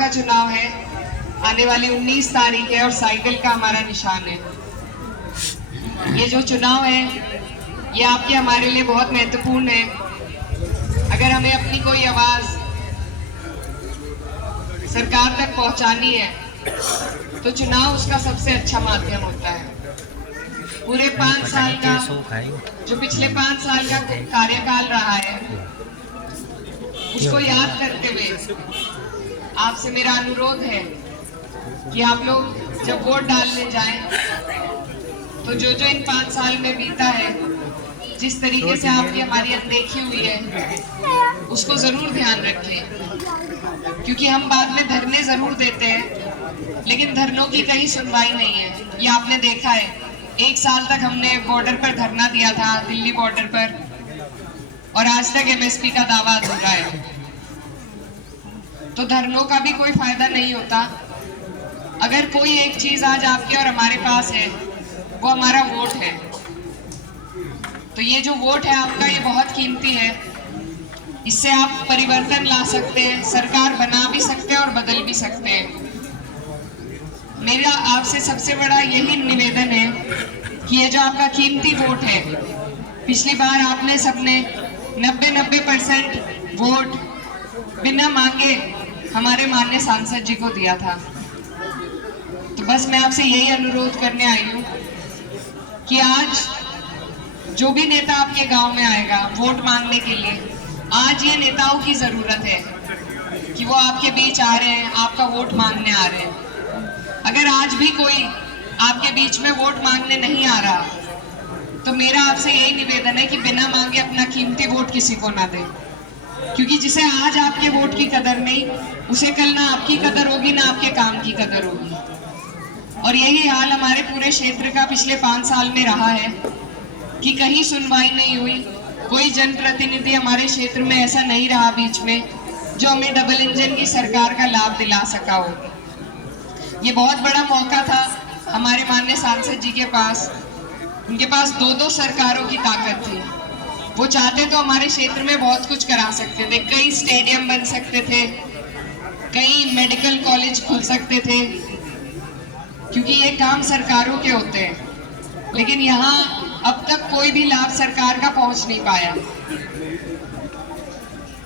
का चुनाव है, आने वाली 19 तारीख है और साइकिल का हमारा निशान है। ये जो चुनाव है ये आपके हमारे लिए बहुत महत्वपूर्ण है। अगर हमें अपनी कोई आवाज सरकार तक पहुंचानी है तो चुनाव उसका सबसे अच्छा माध्यम होता है। पूरे 5 साल का जो पिछले 5 साल का कार्यकाल रहा है उसको याद करते हुए आपसे मेरा अनुरोध है कि आप लोग जब वोट डालने जाएं तो जो जो इन 5 साल में बीता है, जिस तरीके से आपकी हमारी अनदेखी हुई है उसको जरूर ध्यान रखें, क्योंकि हम बाद में धरने जरूर देते हैं लेकिन धरनों की कहीं सुनवाई नहीं है। ये आपने देखा है, 1 साल तक हमने बॉर्डर पर धरना दिया था, दिल्ली बॉर्डर पर, और आज तक एमएसपी का दावा अधूरा है। तो धरनों का भी कोई फायदा नहीं होता। अगर कोई एक चीज आज आपके और हमारे पास है वो हमारा वोट है। तो ये जो वोट है आपका, ये बहुत कीमती है। इससे आप परिवर्तन ला सकते हैं, सरकार बना भी सकते हैं और बदल भी सकते हैं। मेरा आपसे सबसे बड़ा यही निवेदन है कि ये जो आपका कीमती वोट है, पिछली बार आपने सबने 90% वोट बिना मांगे हमारे माननीय सांसद जी को दिया था। तो बस मैं आपसे यही अनुरोध करने आई हूँ कि आज जो भी नेता आपके गांव में आएगा वोट मांगने के लिए, आज ये नेताओं की जरूरत है कि वो आपके बीच आ रहे हैं, आपका वोट मांगने आ रहे हैं। अगर आज भी कोई आपके बीच में वोट मांगने नहीं आ रहा तो मेरा आपसे यही निवेदन है कि बिना मांगे अपना कीमती वोट किसी को ना दें, क्योंकि जिसे आज आपके वोट की कदर नहीं, उसे कल ना आपकी कदर होगी ना आपके काम की कदर होगी। और यही हाल हमारे पूरे क्षेत्र का पिछले 5 साल में रहा है कि कहीं सुनवाई नहीं हुई। कोई जनप्रतिनिधि हमारे क्षेत्र में ऐसा नहीं रहा बीच में जो हमें डबल इंजन की सरकार का लाभ दिला सका हो। ये बहुत बड़ा मौका था हमारे माननीय सांसद जी के पास। उनके पास 2-2 सरकारों की ताकत थी। वो चाहते तो हमारे क्षेत्र में बहुत कुछ करा सकते थे। कई स्टेडियम बन सकते थे, कई मेडिकल कॉलेज खुल सकते थे, क्योंकि ये काम सरकारों के होते हैं। लेकिन यहाँ अब तक कोई भी लाभ सरकार का पहुंच नहीं पाया।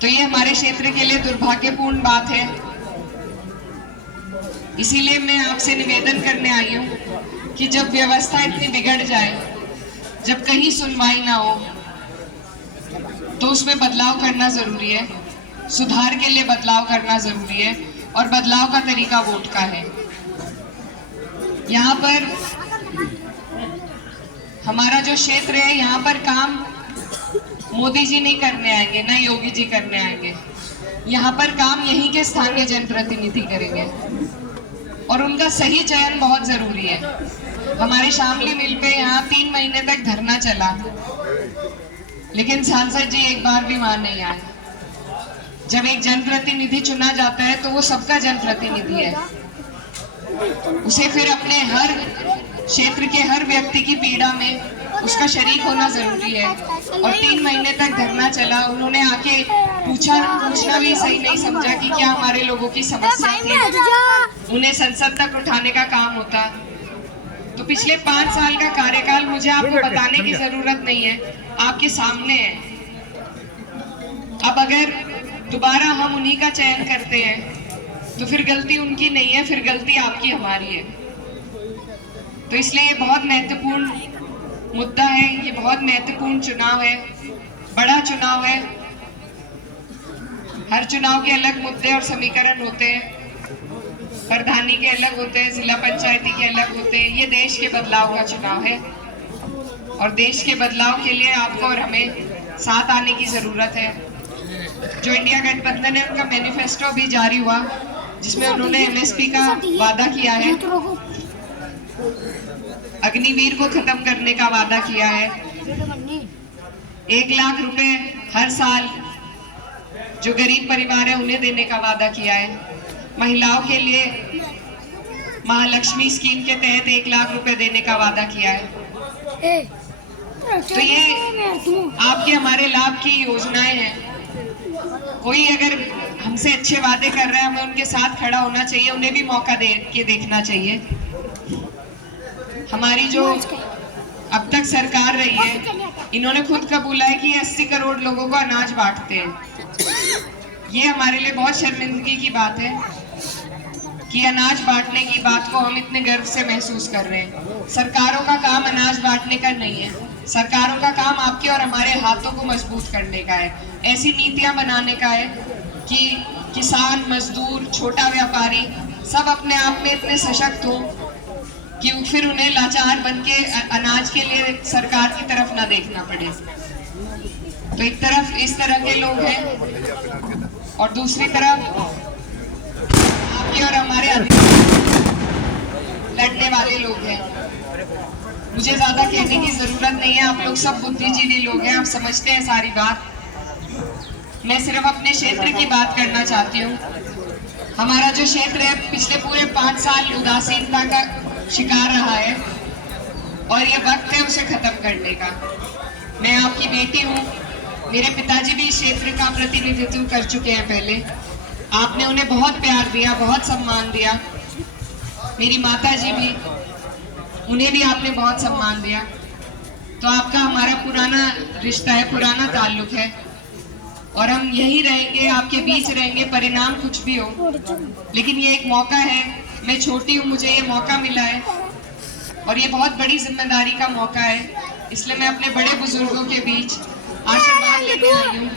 तो ये हमारे क्षेत्र के लिए दुर्भाग्यपूर्ण बात है। इसीलिए मैं आपसे निवेदन करने आई हूँ कि जब व्यवस्था इतनी बिगड़ जाए, जब कहीं सुनवाई ना हो, तो उसमें बदलाव करना जरूरी है। सुधार के लिए बदलाव करना जरूरी है और बदलाव का तरीका वोट का है। यहाँ पर हमारा जो क्षेत्र है, यहाँ पर काम मोदी जी नहीं करने आएंगे, ना योगी जी करने आएंगे। यहाँ पर काम यहीं के स्थानीय जनप्रतिनिधि करेंगे और उनका सही चयन बहुत जरूरी है। हमारे शामली मिल पे यहाँ 3 महीने तक धरना चला, लेकिन सांसद जी एक बार भी वहां नहीं आए। जब एक जनप्रतिनिधि चुना जाता है तो वो सबका जनप्रतिनिधि है। उसे फिर अपने हर क्षेत्र के हर व्यक्ति की पीड़ा में उसका शरीक होना जरूरी है। और 3 महीने तक धरना चला, उन्होंने आके पूछना भी सही नहीं समझा कि क्या हमारे लोगों की समस्या थी, उन्हें संसद तक उठाने का काम होता। तो पिछले 5 साल का कार्यकाल मुझे आपको बताने की जरूरत नहीं है, आपके सामने है। अब अगर दोबारा हम उन्हीं का चयन करते हैं तो फिर गलती उनकी नहीं है, फिर गलती आपकी हमारी है। तो इसलिए ये बहुत महत्वपूर्ण मुद्दा है, ये बहुत महत्वपूर्ण चुनाव है, बड़ा चुनाव है। हर चुनाव के अलग मुद्दे और समीकरण होते हैं, प्रधानी के अलग होते हैं, जिला पंचायती के अलग होते हैं। ये देश के बदलाव का चुनाव है और देश के बदलाव के लिए आपको और हमें साथ आने की जरूरत है। जो इंडिया गठबंधन है उनका मैनिफेस्टो भी जारी हुआ, जिसमें उन्होंने एमएसपी का वादा किया है, अग्निवीर को खत्म करने का वादा किया है, 1 लाख रुपए हर साल जो गरीब परिवार है उन्हें देने का वादा किया है, महिलाओं के लिए महालक्ष्मी स्कीम के तहत 1 लाख रुपए देने का वादा किया है। तो ये आपके हमारे लाभ की योजनाएं हैं। कोई अगर हमसे अच्छे वादे कर रहे हैं, हमें उनके साथ खड़ा होना चाहिए, उन्हें भी मौका दे के देखना चाहिए। हमारी जो अब तक सरकार रही है, इन्होंने खुद कबूला है कि 80 करोड़ लोगों को अनाज बांटते हैं। ये हमारे लिए बहुत शर्मिंदगी की बात है कि अनाज बांटने की बात को हम इतने गर्व से महसूस कर रहे हैं। सरकारों का काम अनाज बांटने का नहीं है, सरकारों का काम आपके और हमारे हाथों को मजबूत करने का है, ऐसी नीतियां बनाने का है कि किसान, मजदूर, छोटा व्यापारी सब अपने आप में इतने सशक्त हों कि फिर उन्हें लाचार बनके अनाज के लिए सरकार की तरफ ना देखना पड़े। तो एक तरफ इस तरह के लोग हैं और दूसरी तरफ आपके और हमारे लड़ने वाले लोग हैं। मुझे ज्यादा कहने की जरूरत नहीं है, आप लोग सब बुद्धिजीवी लोग हैं, आप समझते हैं सारी बात। मैं सिर्फ अपने क्षेत्र की बात करना चाहती हूँ। हमारा जो क्षेत्र है पिछले पूरे 5 साल उदासीनता का शिकार रहा है और ये वक्त है उसे खत्म करने का। मैं आपकी बेटी हूँ, मेरे पिताजी भी इस क्षेत्र का प्रतिनिधित्व कर चुके हैं पहले। आपने उन्हें बहुत प्यार दिया, बहुत सम्मान दिया। मेरी माता जी भी, उन्हें भी आपने बहुत सम्मान दिया। तो आपका हमारा पुराना रिश्ता है, पुराना ताल्लुक है और हम यही रहेंगे, आपके बीच रहेंगे, परिणाम कुछ भी हो। लेकिन ये एक मौका है, मैं छोटी हूँ, मुझे ये मौका मिला है और ये बहुत बड़ी जिम्मेदारी का मौका है। इसलिए मैं अपने बड़े बुजुर्गों के बीच आशीर्वाद लेने आई हूँ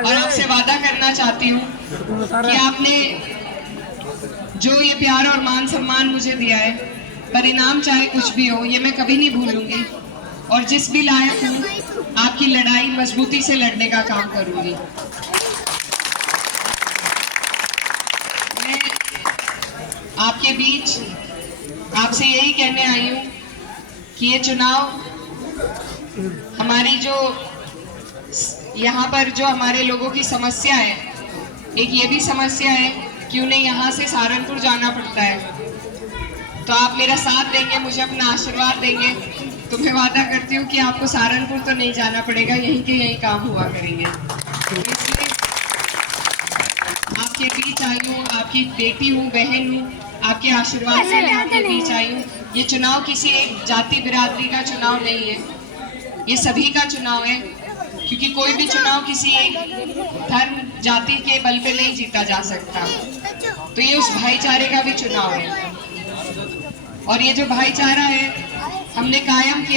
और आपसे वादा करना चाहती हूँ कि आपने जो ये प्यार और मान सम्मान मुझे दिया है, परिणाम चाहे कुछ भी हो, ये मैं कभी नहीं भूलूंगी और जिस भी लायक हूँ आपकी लड़ाई मजबूती से लड़ने का काम करूंगी। मैं आपके बीच आपसे यही कहने आई हूँ कि ये चुनाव हमारी जो यहाँ पर जो हमारे लोगों की समस्या है, एक ये भी समस्या है कि उन्हें यहाँ से सहारनपुर जाना पड़ता है। तो आप मेरा साथ देंगे, मुझे अपना आशीर्वाद देंगे तो मैं वादा करती हूँ कि आपको सहारनपुर तो नहीं जाना पड़ेगा, यहीं के यहीं काम हुआ करेंगे। तो इसलिए आपके बीच आई हूँ, आपकी बेटी हूँ, बहन हूँ, आपके आशीर्वाद से मैं आपके बीच आई हूँ। ये चुनाव किसी एक जाति बिरादरी का चुनाव नहीं है, ये सभी का चुनाव है, क्योंकि कोई भी चुनाव किसी एक धर्म जाति के बल पे नहीं जीता जा सकता। तो ये उस भाईचारे का भी चुनाव है और ये जो भाईचारा है हमने कायम किया।